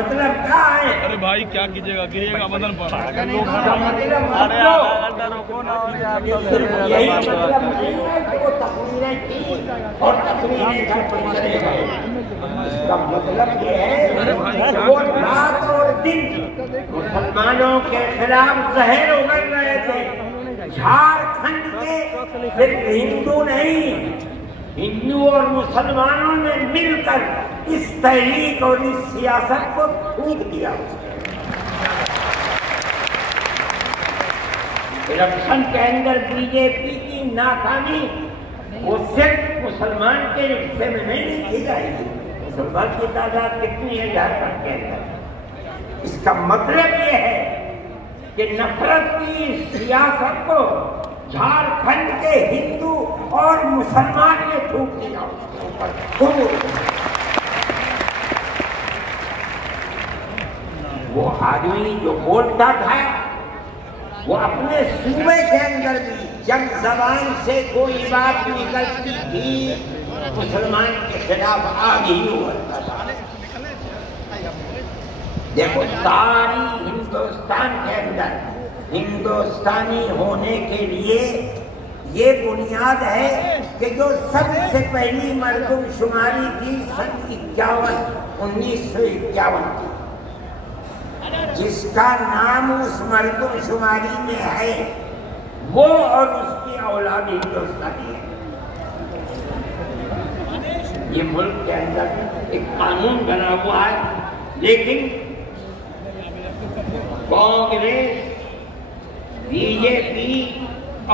مطلب کیا ہے؟ ارے بھائی کیا کیجیے گا، گریے گا بدن پر یہی مطلب نہیں ہے کہ وہ تقریریں کی اور تقریریں کرتے رہے۔ اس کا مطلب یہ ہے کہ وہ رات اور دن مسلمانوں کے خلاف زہر اگل رہے تھے۔ جھارکھنڈ کے صرف ہندو نہیں، ہندو اور مسلمانوں نے مل کر اس تحریک اور اس سیاست کو تھوک دیا۔ الیکشن کے اندر بی جے پی کی ناکامی وہ صرف مسلمان کے حصے میں نہیں کی جائے گی۔ مسلمان کی تعداد کتنی ہے جھارکھنڈ کے اندر؟ اس کا مطلب یہ ہے کہ نفرت کی سیاست کو جھارکھنڈ کے ہندو اور مسلمان نے تھوک دیا۔ وہ آدمی جو بولتا تھا وہ اپنے صوبے کے اندر بھی جب زبان سے کوئی بات نکلتی تھی مسلمان کے خلاف آگ ہی اگلتا تھا۔ دیکھو ساری ہندوستان کے اندر ہندوستانی ہونے کے لیے یہ بنیاد ہے کہ جو سب سے پہلی مردم شماری تھی سن 1951 کی، جس کا نام اس مردم شماری میں ہے وہ اور اس کی اولاد ہندوستانی ہے۔ یہ ملک کے اندر ایک قانون بنا ہوا ہے، لیکن کانگریس، بی جے پی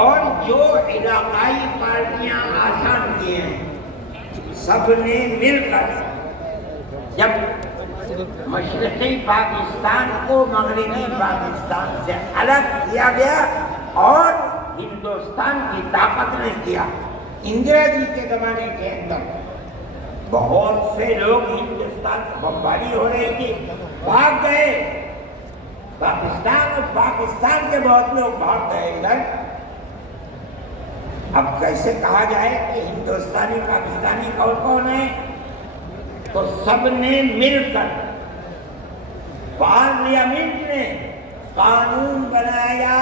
اور جو علاقائی پارٹیاں آسان کی ہیں سب نے مل کر جب مشرقی پاکستان کو مغربی پاکستان سے الگ کیا گیا اور ہندوستان کی طاقت نے کیا۔ اندرا جی کے زمانے کے اندر بہت سے لوگ ہندوستان سے بمباری ہو رہی تھی، بھاگ گئے پاکستان کے بہت لوگ بھاگ گئے ادھر۔ اب کیسے کہا جائے کہ ہندوستانی پاکستانی کون کون ہے؟ تو سب نے مل کر پارلیمنٹ نے قانون بنایا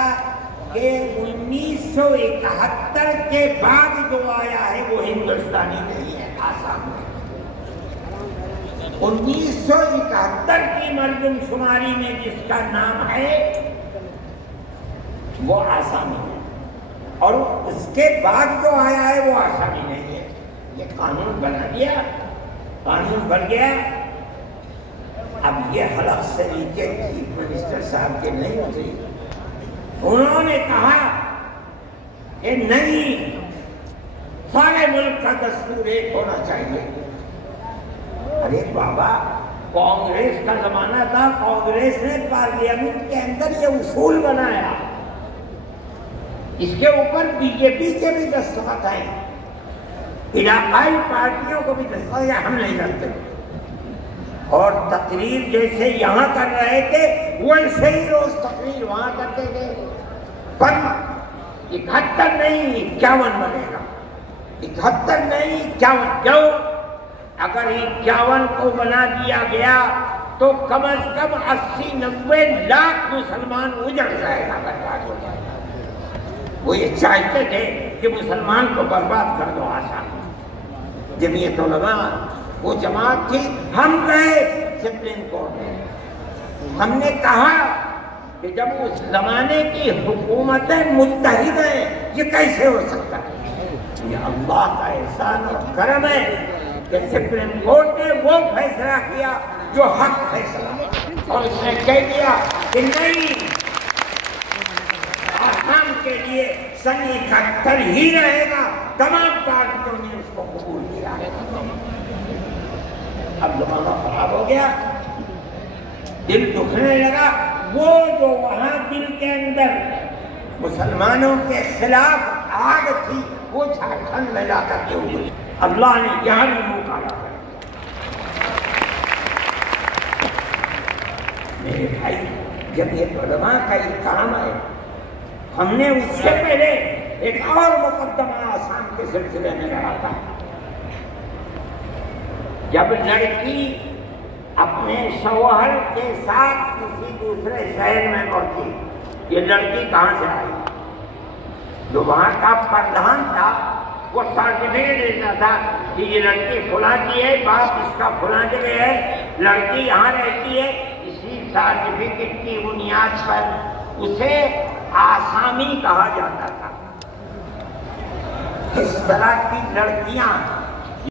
کہ 1971 کے بعد جو آیا ہے وہ ہندوستانی نہیں ہے، آسام میں۔ 1971 کی مردم شماری میں جس کا نام ہے وہ آسامی ہے، اور اس کے بعد جو آیا ہے وہ آسامی نہیں ہے۔ یہ قانون بنا دیا، قانون بن گیا۔ اب یہ حلق سے نیچے چیف منسٹر صاحب کے نہیں ہوتی، انہوں نے کہا کہ نہیں، سارے ملک کا دستور ایک ہونا چاہیے۔ ارے بابا، کانگریس کا زمانہ تھا، کانگریس نے پارلیمنٹ کے اندر یہ اصول بنایا، اس کے اوپر بی جے پی کے بھی دستخط ہیں، علاقائی پارٹیوں کو بھی دستخط ہے، ہم نہیں کرتے۔ اور تقریر جیسے یہاں کر رہے تھے ویسے ہی روز تقریر وہاں کرتے تھے، پر 71 نہیں 51 بنے گا، 71 نہیں 51۔ کیوں؟ اگر 51 کو بنا دیا گیا تو کم از کم 80-90 لاکھ مسلمان اجڑ جائے گا، برباد ہو جائے گا۔ وہ یہ چاہتے تھے کہ مسلمان کو برباد کر دو آسان۔ جمعیت علماء وہ جماعت تھی، ہم گئے سپریم کورٹ میں، ہم نے کہا کہ جب اس زمانے کی حکومتیں متحد ہیں یہ کیسے ہو سکتا ہے؟ یہ اللہ کا احسان اور کرم ہے کہ سپریم کورٹ نے وہ فیصلہ کیا جو حق فیصلہ، اور اس نے کہہ دیا کہ نہیں، آسام کے لیے سن 71 ہی رہے گا۔ تمام پارٹیوں نے اس کو قبول کیا۔ اب زمانہ خراب ہو گیا، دل دکھنے لگا۔ وہ جو وہاں دل کے اندر مسلمانوں کے خلاف آگ تھی وہ جھارکھنڈ میں لا کر کے اگلی۔ اللہ نے یہاں بھی منہ کالا کر دیا۔ میرے بھائی، جب یہ علماء کا یہ کام ہے، ہم نے اس سے پہلے ایک اور مقدمہ آسام کے سلسلے میں لڑا تھا۔ جب لڑکی اپنے شوہر کے ساتھ کسی دوسرے شہر میں پہنچی، یہ لڑکی کہاں سے آئی؟ جو وہاں کا پردھان تھا وہ سرٹیفکیٹ دیتا تھا کہ یہ لڑکی فلاں کی ہے، باپ اس کا فلاں جگہ ہے، لڑکی یہاں رہتی ہے۔ اسی سرٹیفکیٹ کی بنیاد پر اسے آسامی کہا جاتا تھا۔ اس طرح کی لڑکیاں